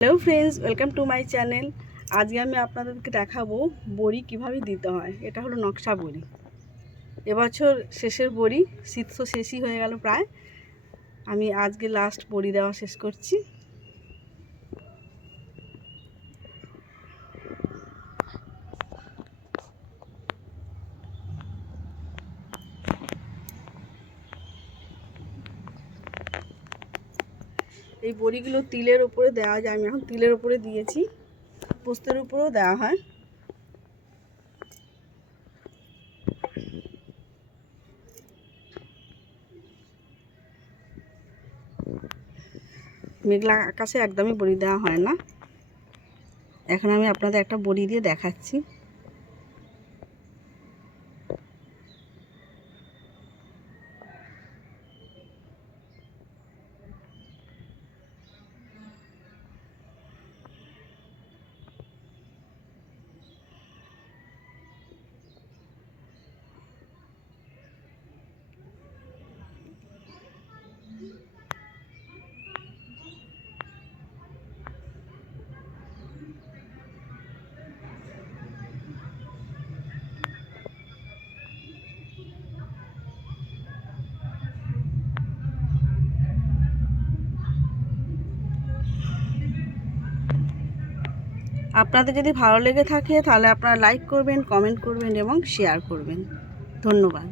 Hello friends welcome to my channel আজকে আমি আপনাদেরকে দেখাবো বড়ি কীভাবে দিতে হয়। এটা হলো নকশা বড়ি। এবছর শেষের বড়ি, শীত তো শেষই হয়ে গেল প্রায়। আমি আজকে লাস্ট বড়ি দেওয়া শেষ করছি। এই বড়িগুলো তিলের উপরে দেওয়া যায়, আমি এখন তিলের উপরে দিয়েছি। পোস্তের উপরেও দেওয়া হয়। মেঘলা আকাশে একদমই বড়ি দেওয়া হয় না। এখন আমি আপনাদের একটা বড়ি দিয়ে দেখাচ্ছি। আপনাদের যদি ভালো লেগে থাকে, তাহলে আপনারা লাইক করবেন কমেন্ট করবেন এবং শেয়ার করবেন। ধন্যবাদ।